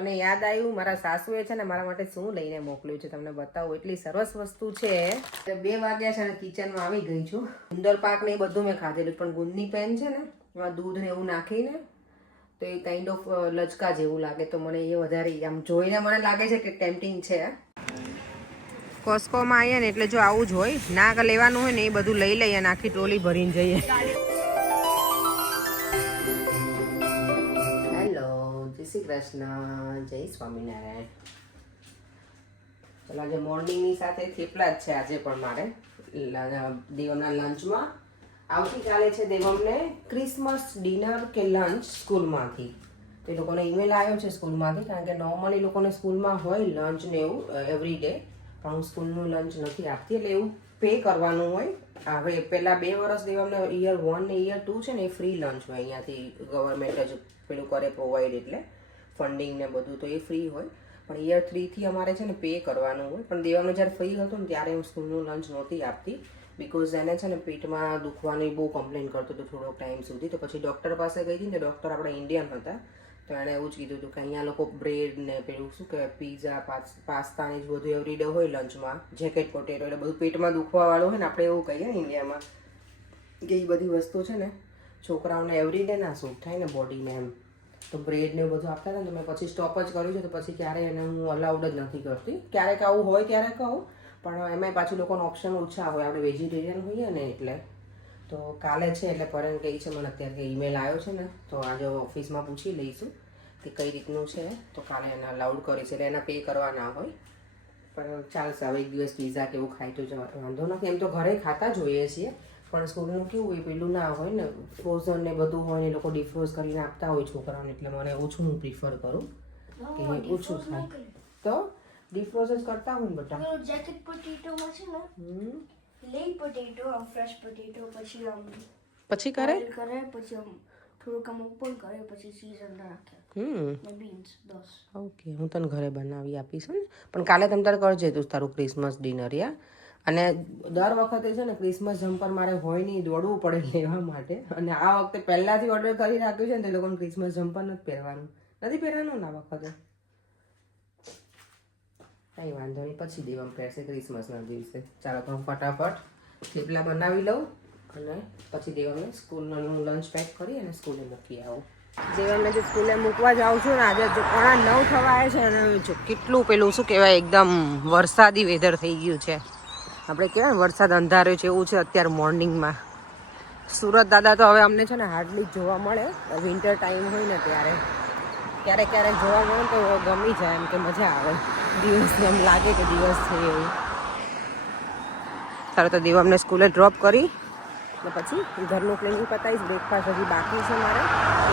મને યાદ આવ્યું મારા સાસુએ છે ને મારા માટે શું લઈને મોકલ્યું છે તમને બતાવું. એટલી સરસ વસ્તુ છે. 2 વાગ્યા છે ને કિચનમાં આવી ગઈ છું. ગુંદર પાક ને એ બધું મેં ખાધેલું, પણ ગુંદની પેન છે ને એમાં દૂધ ને એવું નાખીને તો એ કાઇન્ડ ઓફ લચકા જેવું લાગે, તો મને એ વધારે આમ જોઈને મને લાગે છે કે ટેમ્પટિંગ છે. કોસ્કોમાં આવીએ ને એટલે જો આવું જ હોય, ના લેવાનું હોય ને એ બધું લઈ લઈએ, આખી ટ્રોલી ભરીને જઈએ. જય શ્રી કૃષ્ણ, જય સ્વામિનારાયણ. ચલો આજે મોર્નિંગની સાથે થેપલા જ છે આજે પણ મારે દેવમના લંચમાં. આવતીકાલે છે દેવમને ક્રિસમસ ડિનર કે લંચ સ્કૂલમાંથી. તો એ લોકોને ઈમેલ આવ્યો છે સ્કૂલમાંથી, કારણ કે નોર્મલી લોકોને સ્કૂલમાં હોય લંચ ને એવું એવરી ડે, પણ હું સ્કૂલનું લંચ નથી આપતી, એટલે એવું પે કરવાનું હોય. હવે પહેલાં 2 વર્ષ દેવમને યર 1 ને યર 2 છે ને એ ફ્રી લંચ હોય, અહીંયાથી ગવર્મેન્ટ જ પેલું કરે પ્રોવાઈડ, એટલે ફંડિંગ ને બધું તો એ ફ્રી હોય. પણ યર 3 થી અમારે છે ને પે કરવાનું હોય. પણ દેવાનું જ્યારે ફ્રી હતું ને ત્યારે હું સ્કૂલનું લંચ નહોતી આપતી, બિકોઝ એને છે ને પેટમાં દુખવાની બહુ કમ્પ્લેન કરતો હતો થોડોક ટાઈમ સુધી. તો પછી ડૉક્ટર પાસે ગઈ હતી ને, ડૉક્ટર આપણા ઇન્ડિયન હતા, તો એણે એવું જ કીધું હતું કે અહીંયા લોકો બ્રેડ ને પેલું શું કહેવાય પીઝા પાસ્તા ને જ બધું એવરીડે હોય લંચમાં, જેકેટ પોટેટો, એટલે બધું પેટમાં દુખવાવાળું હોય ને, આપણે એવું કહીએ ને ઇન્ડિયામાં કે એ બધી વસ્તુ છે ને છોકરાઓને એવરીડે ના સૂટ થાય ને બોડીને એમ. તો બ્રેડ ને બધું આપતા હતા ને, તો મેં પછી સ્ટોપ જ કર્યું છે. તો પછી ક્યારેય એને હું અલાઉડ જ નથી કરતી. ક્યારેક આવું હોય ત્યારે કહું, પણ એમાંય પાછું લોકોનો ઓપ્શન ઓછા હોય, આપણે વેજીટેરિયન હોઈએ ને એટલે. તો કાલે છે એટલે પરમ કહી છે મને અત્યારે કે ઈમેલ આવ્યો છે ને, તો આજે ઓફિસમાં પૂછી લઈશું કે કઈ રીતનું છે. તો કાલે એને અલાઉડ કરી છે, એટલે એના પે કરવા ના હોય. પણ ચાલશે, હવે એક દિવસ પીઝા કે એવું ખાઈ તો વાંધો નથી. એમ તો ઘરે ખાતા જોઈએ છીએ, પણ સ્કૂલનું કેવું હોય પેલું ના હોય ને, ફ્રોઝન ને બધું હોય ને, એ લોકો ડિફ્રોઝ કરીને આપતા હોય છોકરાઓને, એટલે મને ઓછું હું પ્રિફર કરું કે ઓછું થાય. તો ડિફ્રોઝ જ કરતા હોય ને બેટા. જેકેટ પોટેટોમાં છે ને લેઈ પોટેટો ફ્રેશ પોટેટો પછી કરે પછી થોડુંક આમ ઓપન કરે, પછી ચીઝ અંદર નાખે ને બીન્સ 10. ઓકે, હું તને ઘરે બનાવી આપીશ ને. પણ કાલે તમ તારે કરજે તું તારું ક્રિસમસ ડિનર યા. અને દર વખતે છે ને ક્રિસમસ જમ્પર મારે હોય નહીં, દોડવું પડે લેવા માટે. અને આ વખતે પહેલાંથી ઓર્ડર કરી રાખ્યું છે ને, તો એ લોકોને ક્રિસમસ જમ્પર નથી પહેરવાનું ને આ વખતે. કંઈ વાંધો નહીં, પછી દેવામાં પહેરશે ક્રિસમસના દિવસે. ચાલો તો હું ફટાફટ થેપલા બનાવી લઉં અને પછી દેવાને સ્કૂલનું લંચ પેક કરી અને સ્કૂલે મૂકી આવું. દેવાને જે સ્કૂલે મૂકવા જાઉં છું ને, આજે 9:15 થવા આવે છે અને કેટલું પેલું શું કહેવાય એકદમ વરસાદી વેધર થઈ ગયું છે. આપણે કહેવાય ને વરસાદ અંધાર્યો છે એવું છે અત્યારે મોર્નિંગમાં. સુરત દાદા તો હવે અમને છે ને હાર્ડલી જોવા મળે, વિન્ટર ટાઈમ હોય ને ત્યારે. ક્યારેક જોવા મળે તો ગમી જાય, એમ કે મજા આવે, દિવસ એમ લાગે કે દિવસ છે એવું. તારે તો દેવામને સ્કૂલે ડ્રોપ કરી ને પછી ઘરનું ક્લિનિંગ પતાવીશ. બ્રેકફાસ્ટ હજી બાકી છે મારે,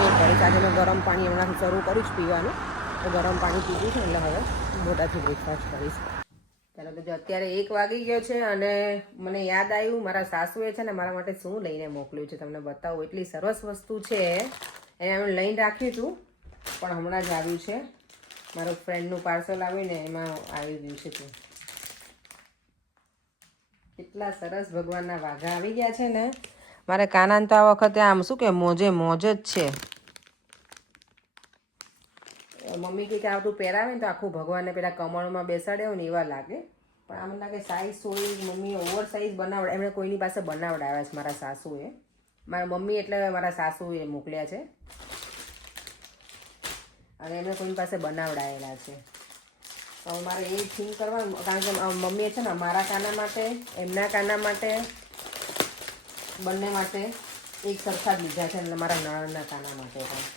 એ કરીશ. આજે મેં ગરમ પાણી હમણાં શરૂ કર્યું જ પીવાનું, તો ગરમ પાણી પીધું છે એટલે હવે મોટાથી બ્રેકફાસ્ટ કરીશ. ચાલો તો અત્યારે 1 વાગી ગયો છે અને મને યાદ આવ્યું મારા સાસુએ છે ને મારા માટે શું લઈને મોકલ્યું છે તમને બતાવું. એટલી સરસ વસ્તુ છે, એને અમે લઈને રાખ્યું હતું પણ હમણાં જ આવ્યું છે. મારો ફ્રેન્ડનું પાર્સલ આવ્યું ને એમાં આવી ગયું છે. કેટલા સરસ ભગવાનના વાઘા આવી ગયા છે ને. મારે કાનાને તો આ વખતે આમ શું કે મોજ જ છે. મમ્મી કે આ તું પહેરાવે ને તો આખું ભગવાનને પેલા કમળમાં બેસાડ્યા હોય ને એવા લાગે, પણ આમ લાગે સાઈઝ થોડી મમ્મીએ ઓવર સાઈઝ બનાવડાય. એમણે કોઈની પાસે બનાવડાવ્યા છે મારા સાસુએ. મારા મમ્મી એટલે મારા સાસુએ મોકલ્યા છે અને એમણે કોઈની પાસે બનાવડાવેલા છે. તો મારે એ થિંક કરવાનું, કારણ કે મમ્મીએ છે ને મારા કાના માટે, એમના કાના માટે, બંને માટે એક સરખા જ લીધા છે, અને મારા નણંદના કાના માટે પણ.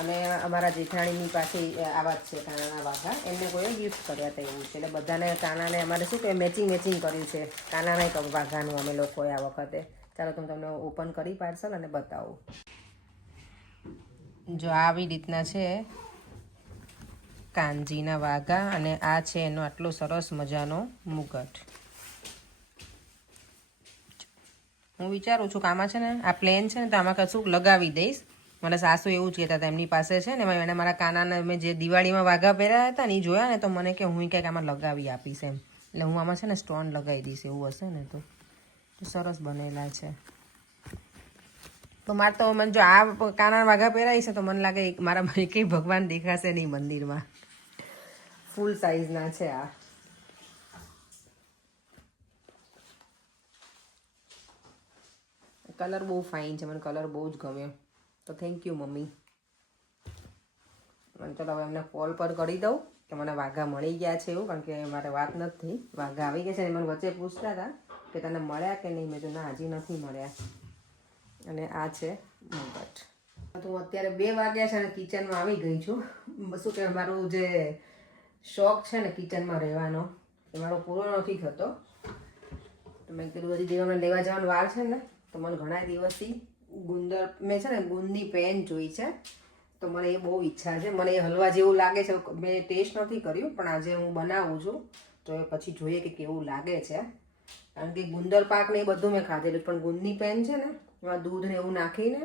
અને અમારા જેઠાણીની પાસે આવા જ છે કાનાના વાઘા, એમને કોઈ ગિફ્ટ કર્યા હતા એવું છે. એટલે બધાને કાનાને અમારે શું કે મેચિંગ કર્યું છે કાનાના એક વાઘાનું અમે લોકોએ આ વખતે. ચાલો તો હું તમને ઓપન કરી પાર્સલ અને બતાવું. જો આવી રીતના છે કાનજીના વાઘા, અને આ છે એનો આટલો સરસ મજાનો મુગટ. હું વિચારું છું કે આમાં છે ને આ પ્લેન છે ને, તો આમાં કશું લગાવી દઈશ. મારા સાસુ એવું જ કહેતા હતા, એમની પાસે છે ને એને મારા કાનાને મેં જે દિવાળીમાં વાઘા પહેર્યા હતા ને એ જોયા ને, તો મને કે હું કંઈક આમાં લગાવી આપીશ એમ. એટલે હું આમાં છે ને સ્ટોન લગાવી દઈશ, એવું હશે ને તો સરસ બનેલા છે. તો મારે તો મને જો આ કાના વાઘા પહેરાય છે તો મને લાગે મારા કંઈ ભગવાન દેખાશે નહીં મંદિરમાં. ફૂલ સાઈઝના છે આ. કલર બહુ ફાઇન છે, મને કલર બહુ જ ગમ્યો. તો થેન્ક યુ મમ્મી. મને ચલો હવે એમને કોલ પર કરી દઉં કે મને વાઘા મળી ગયા છે એવું, કારણ કે મારે વાત નથી થઈ. વાઘા આવી ગયા છે ને મને વચ્ચે પૂછતા હતા કે તને મળ્યા કે નહીં. મેં તો ના, હજી નથી મળ્યા. અને આ છે મુગટ. તો હું અત્યારે 2 વાગ્યા છે અને કિચનમાં આવી ગઈ છું. શું કે મારું જે શોખ છે ને કિચનમાં રહેવાનો એ મારો પૂરો નથી થતો. તો મેં કીધું હજી દેવાને લેવા જવાનો વાર છે ને, તો મને ઘણા દિવસથી ગુંદર મેં છે ને ગુંદની પેન જોઈ છે, તો મને એ બહુ ઈચ્છા છે. મને એ હલવા જેવું લાગે છે. મેં ટેસ્ટ નથી કર્યું, પણ આજે હું બનાવું છું તો એ પછી જોઈએ કે કેવું લાગે છે. કારણ કે ગુંદર પાક ને એ બધું મેં ખાધેલું, પણ ગુંદની પેન છે ને એમાં દૂધ ને એવું નાખીને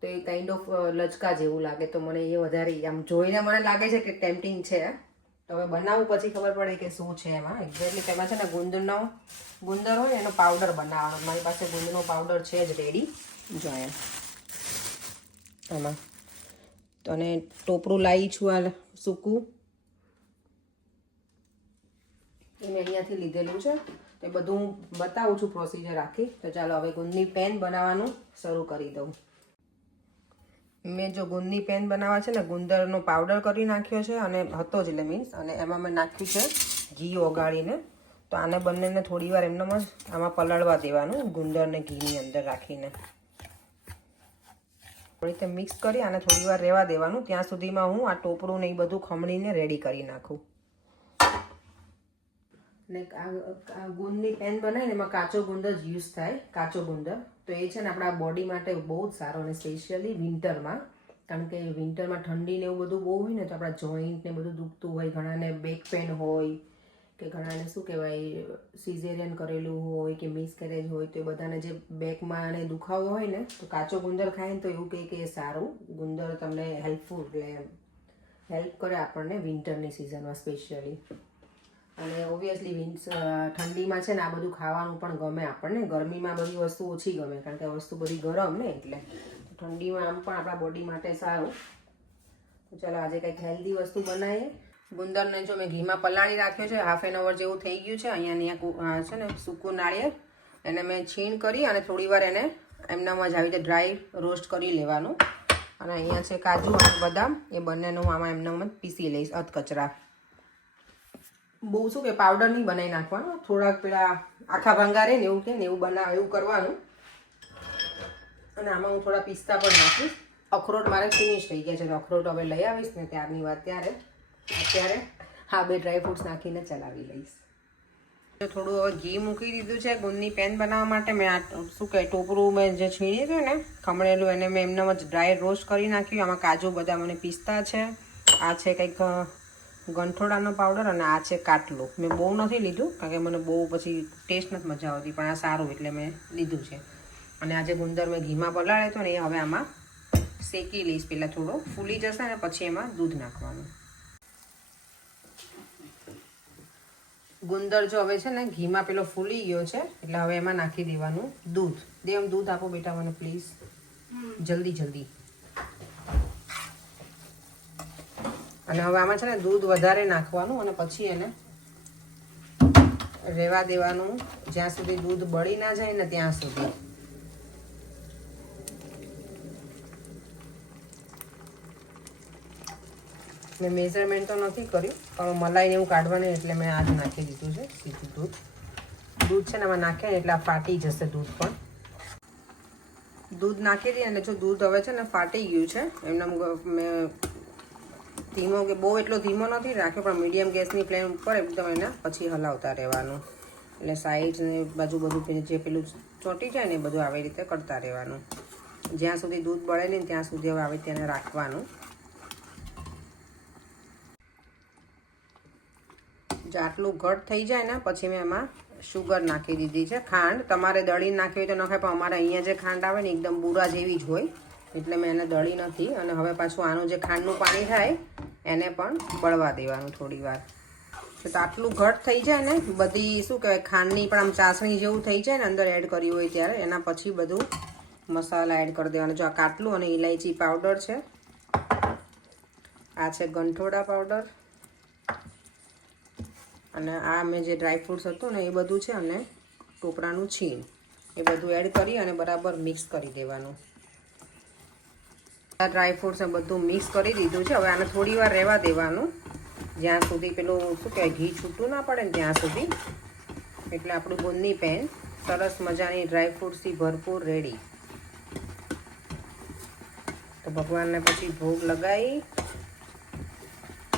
તો એ કાઇન્ડ ઓફ લચકા જેવું લાગે. તો મને એ વધારે આમ જોઈને મને લાગે છે કે ટેમ્પટિંગ છે. તો હવે બનાવું પછી ખબર પડે કે શું છે એમાં એક્ઝેક્ટલી. તેમાં છે ને ગુંદર હોય એનો પાવડર બનાવવાનો. મારી પાસે ગુંદરનો પાવડર છે જ રેડી. જો એમાં તો અને ટોપરું લાવી છું આ સૂકું, એ મેં અહીંયાથી લીધેલું છે. તો એ બધું હું બતાવું છું પ્રોસિજર આખી. તો ચાલો હવે ગુંદની પેન બનાવવાનું શરૂ કરી દઉં. મેં જો ગુંદની પેન બનાવવા છે ને ગુંદરનો પાવડર કરી નાખ્યો છે અને હતો જ એટલે મીન્સ, અને એમાં મેં નાખ્યું છે ઘી ઓગાળીને. તો આને બંનેને થોડી વાર એમને જ આમાં પલાળવા દેવાનું, ગુંદરને ઘીની અંદર રાખીને. થોડી રીતે મિક્સ કરી અને થોડી વાર રહેવા દેવાનું. ત્યાં સુધીમાં હું આ ટોપરું ને એ બધું ખમણીને રેડી કરી નાખું. ને આ ગુંદની પેન બનાવીને એમાં કાચો ગુંદર જ યુઝ થાય, કાચો ગુંદર. તો એ છે ને આપણા બોડી માટે બહુ જ સારો, અને સ્પેશિયલી વિન્ટરમાં. કારણ કે વિન્ટરમાં ઠંડી ને એવું બધું બહુ હોય ને તો આપણા જોઈન્ટ ને બધું દુખતું હોય. ઘણાને બેક પેન હોય કે ઘણાને શું કહેવાય સિઝેરિયન કરેલું હોય કે મિસકેરેજ હોય, તો એ બધાને જે બેકમાં અને દુખાવો હોય ને તો કાચો ગુંદર ખાય ને તો એવું કહે કે સારું ગુંદર તમને હેલ્પફુલ, એટલે હેલ્પ કરે આપણને વિન્ટરની સિઝનમાં સ્પેશિયલી. અને ઓબ્વિયસલી ઠંડીમાં છે ને આ બધું ખાવાનું પણ ગમે આપણને. ગરમીમાં બધી વસ્તુ ઓછી ગમે કારણ કે વસ્તુ બધી ગરમ ને, એટલે ઠંડીમાં આમ પણ આપણા બોડી માટે સારું. તો ચાલો આજે કંઈક હેલ્ધી વસ્તુ બનાવીએ. ગુંદરને જો મેં ઘીમાં પલાળી રાખ્યો છે, 1/2 hour જેવું થઈ ગયું છે. અહીંયા છે ને સૂકું નાળિયેર, એને મેં છીણ કરી અને થોડી વાર એને એમનામાં જ આવી રીતે ડ્રાય રોસ્ટ કરી લેવાનું. અને અહીંયા છે કાજુ અને બદામ, એ બંનેનું આમાં એમનામાં જ પીસી લઈશ અધકચરા. બહુ શું કે પાવડર નહીં બનાવી નાખવાનું, થોડાક પેલા આખા ભંગારે ને એવું કે ને એવું કરવાનું. અને આમાં હું થોડા પિસ્તા પણ નાખીશ. અખરોટ મારે ફિનિશ થઈ ગયા છે, તો અખરોટ હવે લઈ આવીશ ને ત્યારની વાત ત્યારે. અત્યારે હા 2 ડ્રાયફ્રૂટ્સ નાખીને ચલાવી લઈશ. થોડું હવે ઘી મૂકી દીધું છે ગુંદની પેન બનાવવા માટે. મેં આ શું કહે ટોપરું મેં જે છીણી હતું ને ખમણેલું, એને મેં એમનામ જ ડ્રાય રોસ્ટ કરી નાખ્યું. આમાં કાજુ બદામ અને પિસ્તા છે. આ છે કંઈક ગંઠોડાનો પાવડર, અને આ છે કાટલું. મેં બહુ નથી લીધું કારણ કે મને બહુ પછી ટેસ્ટ નથી મજા આવતી, પણ આ સારું એટલે મેં લીધું છે. અને આજે ગુંદર મેં ઘીમાં પલાળ્યો હતો ને એ હવે આમાં શેકી લઈશ. પહેલાં થોડો ફૂલી જશે ને પછી એમાં દૂધ નાખવાનું. ગુંદર જો હવે છે ને ઘીમાં પેલો ફૂલી ગયો છે એટલે હવે એમાં નાખી દેવાનું દૂધ. દેવ દૂધ આપો બેટા મને પ્લીઝ, જલ્દી. અને હવે આમાં છે ને દૂધ વધારે નાખવાનું અને પછી એને રહેવા દેવાનું જ્યાં સુધી દૂધ બળી ના જાય ને ત્યાં સુધી. મેં મેઝરમેન્ટ તો નથી કર્યું, પણ મલાઈને એવું કાઢવાની એટલે મેં આજ નાખી દીધું છે સીધું દૂધ. દૂધ છે ને એમાં નાખે ને એટલે આ ફાટી જશે દૂધ પણ. દૂધ નાખી દઈએ અને જો દૂધ હવે છે ને ફાટી ગયું છે એમના મેં ધીમો કે બહુ એટલો ધીમો નથી રાખ્યો, પણ મીડિયમ ગેસની ફ્લેમ ઉપર એકદમ એને પછી હલાવતા રહેવાનું. એટલે સાઈડ ને બાજુ બધું જે પેલું ચોંટી જાય ને એ બધું આવી રીતે કરતા રહેવાનું. જ્યાં સુધી દૂધ બળે નહીં ત્યાં સુધી હવે આવી તેને રાખવાનું. જો આટલું ઘટ થઈ જાય ને પછી મેં એમાં શુગર નાખી દીધી છે. ખાંડ તમારે દળીને નાખી હોય તો નખાય, પણ અમારે અહીંયા જે ખાંડ આવે ને એકદમ બુરા જેવી જ હોય એટલે મેં એને દળી નથી. અને હવે પાછું આનું જે ખાંડનું પાણી થાય એને પણ બળવા દેવાનું થોડી વાર. તો આટલું ઘટ થઈ જાય ને બધી શું કહેવાય ખાંડની પણ આમ ચાસણી જેવું થઈ જાય ને અંદર એડ કર્યું હોય ત્યારે, એના પછી બધું મસાલા એડ કરી દેવાના. જો આ કાટલું અને ઇલાયચી પાવડર છે, આ છે ગંઠોડા પાવડર, અને આ મેં જે ડ્રાયફ્રૂટ્સ હતું ને એ બધું છે, અને ટોપરાનું છીણ, એ બધું એડ કરી અને બરાબર મિક્સ કરી દેવાનું. આ ડ્રાયફ્રૂટ્સ ને બધું મિક્સ કરી દીધું છે. હવે આને થોડી વાર રહેવા દેવાનું, જ્યાં સુધી પેલું શું કહેવાય ઘી છૂટું ના પડે ને ત્યાં સુધી. એટલે આપણું ગુંદની પેન સરસ મજાની ડ્રાયફ્રૂટ્સથી ભરપૂર રેડી. તો ભગવાનને પછી ભોગ લગાવી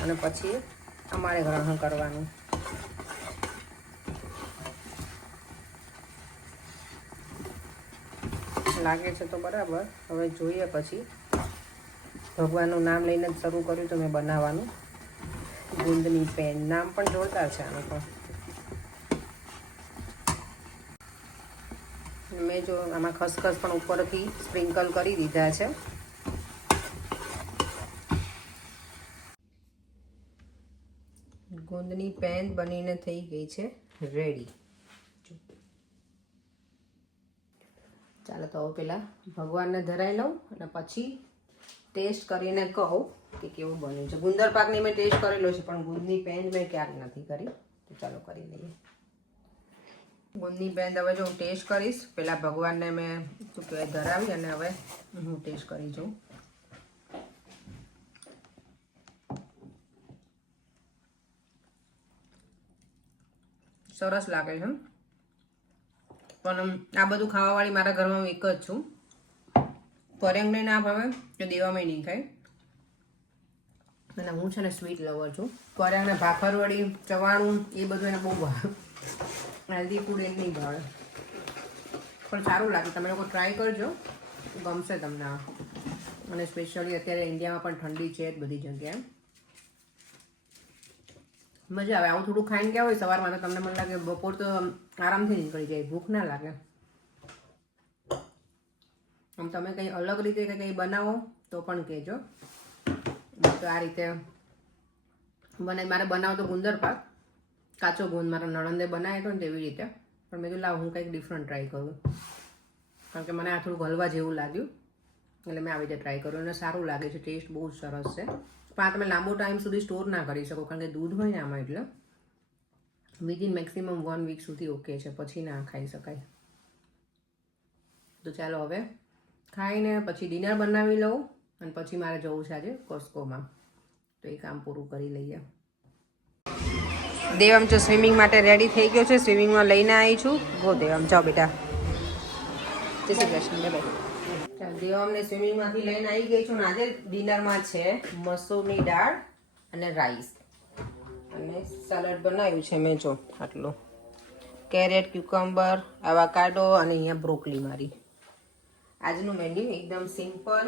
અને પછી અમારે ગ્રહણ કરવાનું. લાગે છે તો બરાબર. હવે જોઈએ પછી. ભગવાનનું નામ લઈને જ શરૂ કર્યું તો મેં બનાવવાનું. ગુંદની પેન નામ પણ જોરદાર છે આનું પણ. મેં જો આમાં ખસખસ પણ ઉપરથી સ્પ્રિંકલ કરી દીધા છે. ગુંદની પેન બનીને થઈ ગઈ છે રેડી. ચાલો તો હવે પેલા ભગવાનને ધરાઈ લઉં અને પછી ટેસ્ટ કરીને કહું કે કેવું બન્યું છે. ગુંદર પાકની મેં ટેસ્ટ કરેલો છે, પણ ગુંદની પેન મેં ક્યારેય નથી કરી. તો ચાલો કરી લઈએ. ગુંદની પેન હવે જો હું ટેસ્ટ કરીશ. પહેલાં ભગવાનને મેં શું કહેવાય ધરાવી અને હવે હું ટેસ્ટ કરી જોઉં. સરસ લાગે છે, પણ આ બધું ખાવાવાળી મારા ઘરમાં હું એક જ છું. પરેંગને ના ભાવે કે દેવામાં નહીં ખાય. અને હું છે ને સ્વીટ લવર છું. પરેંગને ભાખરવડી, ચવાણું એ બધું એને બહુ ભાવે. હેલ્ધી ફૂડ એ નહીં ભાવે, પણ સારું લાગે. તમે લોકો ટ્રાય કરજો, ગમશે તમને. અને સ્પેશિયલી અત્યારે ઇન્ડિયામાં પણ ઠંડી છે જ બધી જગ્યાએ. મજા આવે આવું થોડું ખાઈને ગયા હોય સવારમાં, તો તમને મને લાગે બપોર તો આરામથી નીકળી જાય, ભૂખ ના લાગે. આમ તમે કંઈ અલગ રીતે કંઈ બનાવો તો પણ કહેજો. તો આ રીતે મારે બનાવો તો ગુંદર પાક, કાચો ગુંદ મારા નણંદે બનાવ્યો હતો ને તેવી રીતે. પણ મેં કીધું લાવ હું કંઈક ડિફરન્ટ ટ્રાય કરું, કારણ કે મને આ થોડુંક હલવા જેવું લાગ્યું, એટલે મેં આવી રીતે ટ્રાય કર્યું. અને સારું લાગે છે, ટેસ્ટ બહુ જ સરસ છે. પણ આ તમે લાંબો ટાઈમ સુધી સ્ટોર ના કરી શકો, કારણ કે દૂધ હોય ને આમાં, એટલે વિધિન મેક્સિમમ 1 વીક સુધી ઓકે છે, પછી ના ખાઈ શકાય. તો ચાલો હવે ખાઈને પછી ડિનર બનાવી લઉં, અને પછી મારે જવું છે આજે કોસ્કોમાં, તો એ કામ પૂરું કરી લઈએ. દેવમ જો સ્વિમિંગ માટે રેડી થઈ ગયો છે, સ્વિમિંગમાં લઈને આવી છું. ગો દેવમ, જાઓ બેટા. જય શ્રી કૃષ્ણ. ચાલ દેવમને સ્વિમિંગમાંથી લઈને આવી ગઈ છું. આજે ડિનરમાં છે મસૂરની દાળ અને રાઈસ, અને સલાડ બનાવ્યું છે મેં. જો આટલું કેરેટ, ક્યુકમ્બર, એવાકાડો અને અહીંયા બ્રોકલી મારી. આજનું મેન્યુ એકદમ સિમ્પલ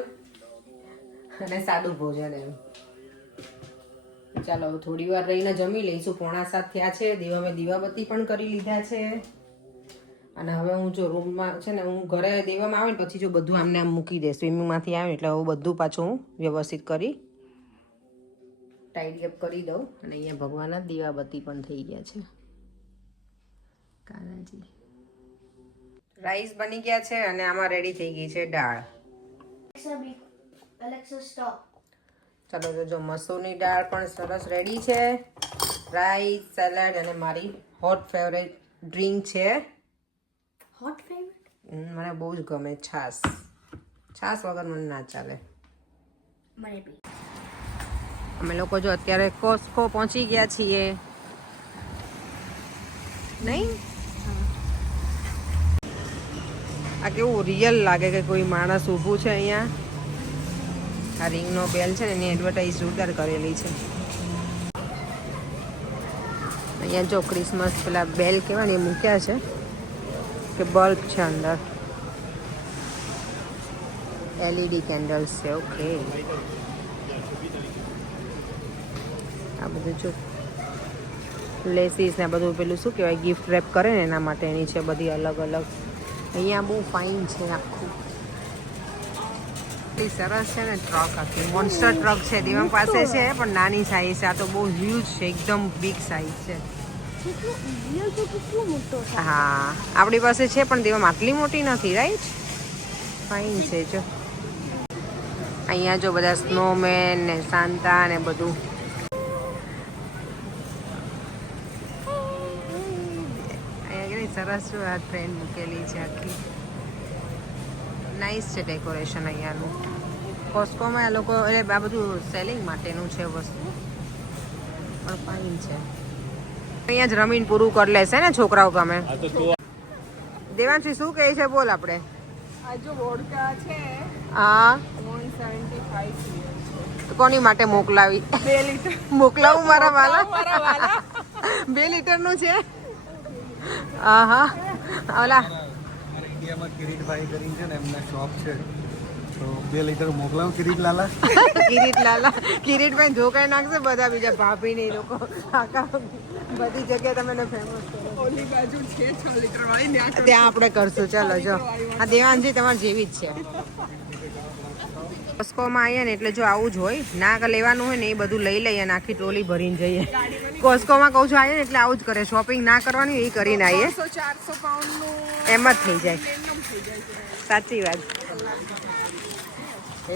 અને સાદું ભોજન એમ. ચાલો થોડી વાર રહીને જમી લઈશું. 6:45 થયા છે. દેવામે દીવાબત્તી પણ કરી લીધા છે. અને હવે હું જો રૂમમાં છે ને, હું ઘરે દેવામાં આવે ને પછી જો બધું આમને આમ મૂકી દે, સ્વિમિંગમાંથી આવે એટલે હું બધું પાછું હું વ્યવસ્થિત કરી ટાઈડી અપ કરી દઉં. અને અહીંયા ભગવાનના દીવાબત્તી પણ થઈ ગયા છે. કાનાજી રાઈસ બની ગયા છે, અને આમાં રેડી થઈ ગઈ છે દાળ. ચાલો જો મસૂરની દાળ પણ સરસ રેડી છે. રાઈસ, સલાડ અને મારી હોટ ફેવરેટ ડ્રિંક છે. હોટ ફેવરેટ મને બહુ જ ગમે છાશ. છાશ વગર મને ના ચાલે. મને બી. અમે લોકો જો અત્યારે કોસ્કો પહોંચી ગયા છીએ. નહીં આ કેવું રિયલ લાગે કે કોઈ માણસ ઊભું છે અહીંયા. આ રિંગનો બેલ છે ને એની એડવર્ટાઈઝ જોરદાર કરેલી છે. અહીંયા જો ક્રિસમસ પેલા બેલ કહેવાય ને એ મૂક્યા છે, કે બલ્બ છે અંદર. LED કેન્ડલ્સ છે. ઓકે, આ બધું જો લેસીસ ને બધું પેલું શું કહેવાય ગિફ્ટ રેપ કરે ને એના માટે એની છે બધી અલગ અલગ. અહીંયા બહુ ફાઇન છે આખું. એટલી સરસ છે ને ટ્રક. આખી મોન્સ્ટર ટ્રક છે. દેવાંગ પાસે છે પણ નાની સાઈઝ છે. આ તો બહુ હ્યુજ છે, એકદમ બિગ સાઈઝ છે. હા આપણી પાસે છે, પણ દેવાંગ આટલી મોટી નથી, રાઈટ? ફાઇન છે જો. અહીંયા જો બધા સ્નોમેન ને સાંતા ને બધું. અહીંયા કેટલી સરસ જો આ ટ્રેન મૂકેલી છે આખી. નાઇસ છે ડેકોરેશન અહીંયાનું. કોસ્કોમાં આ લોકો એટલે આ બધું સેલિંગ માટેનું છે વસ્તુ, પણ ફાઇન છે. અહીંયા જ રમીને પૂરું કરી લેશે ને છોકરાઓ ગમે. દેવાંશી શું કહે છે બોલ આપણે. આ જો વોડકા છે હા 175 તો કોની માટે મોકલાવી? 2 લીટર મોકલાવું મારા વાલા. મારા વાલા 2 લીટરનું છે. હા ઓલા ઇન્ડિયામાં કિરીટભાઈ કરીને છે ને એમના શોપ છે, તો 2 લીટર મોકલાવું કિરીટલાલા. કિરીટભાઈ ધોકાઈ નાખશે બધા બીજા ભાભી ને એ લોકો આખા બધી જગ્યાએ તમે ફેમસ કરો. ઓલી બાજુ છે 6 લીટર વાળી ત્યાં ત્યાં આપણે કરશું. ચાલો જો આ દેવાંશી તમારી જેવી જ છે. કોસ્કોમાં આવીએ ને એટલે જો આવું જ હોય, ના લેવાનું હોય ને એ બધું લઈ લઈએ અને આખી ટ્રોલી ભરીને જઈએ. કોસ્કોમાં કહું છું આવીએ ને એટલે આવું જ કરે, શોપિંગ ના કરવાની હોય એ કરીને આવીએ, 400 પાઉન્ડનું એમ જ થઈ જાય. સાચી વાત.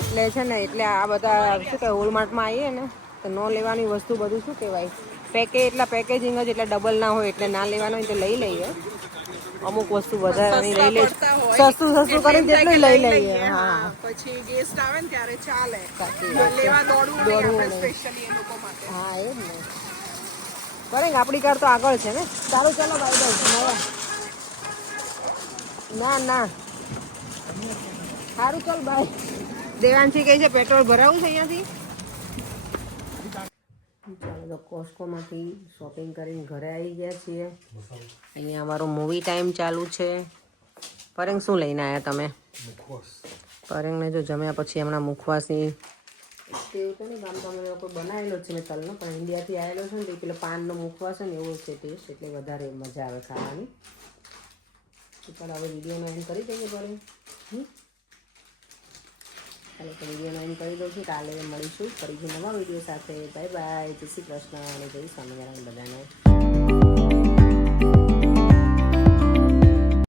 એટલે છે ને એટલે આ બધા શું કહેવાય હોલમાર્ટમાં આવીએ ને તો ન લેવાની વસ્તુ બધું શું કહેવાય એટલા પેકેજિંગ જ એટલે ડબલ ના હોય એટલે ના લેવાનું હોય તો લઈ લઈએ. અમુક વસ્તુ વધારાની લઈ લઈએ, સસ્તું કરીને જેટલું લઈ લઈએ. હા પછી ગેસ્ટ આવે ને ત્યારે ચાલે સાચી વાત છે. લેવા દોડવું નહીં દોડવું આપણે નહીં. સ્પેશિયલી એ લોકો માટે. હા એ જ ને કરે ને આપણી કાર તો આગળ છે ને. સારું ચાલો બાય બાય. ના સારું ચાલ બાય. દેવાંશી કહે છે પેટ્રોલ ભરાવું છે અહીંયાથી. ચાલો તો કોસ્કોમાંથી શોપિંગ કરીને ઘરે આવી ગયા છીએ. અહીંયા અમારો મૂવી ટાઈમ ચાલુ છે. પરેંગ શું લઈને આવ્યા તમે? પરેંગને જો જમ્યા પછી હમણાં મુખવાસની તેવું તો નહીં ગામ તો અમે લોકો બનાવેલો છે મેં તલનો, પણ ઇન્ડિયાથી આવેલો છે ને તો પેલો પાનનો મુખવાસ છે ને એવો છે ટેસ્ટ, એટલે વધારે મજા આવે ખાવાની. તો ચાલો હવે વિડીયોનો એન્ડ કરી દઈએ પરેંગ. ચાલો તો વિડીયોનો એન્ડ કરી દઉં છું. કાલે મળીશું ફરીથી નવા વિડીયો સાથે. Bye bye. જય શ્રી કૃષ્ણ અને જય સ્વામિનારાયણ બધાને.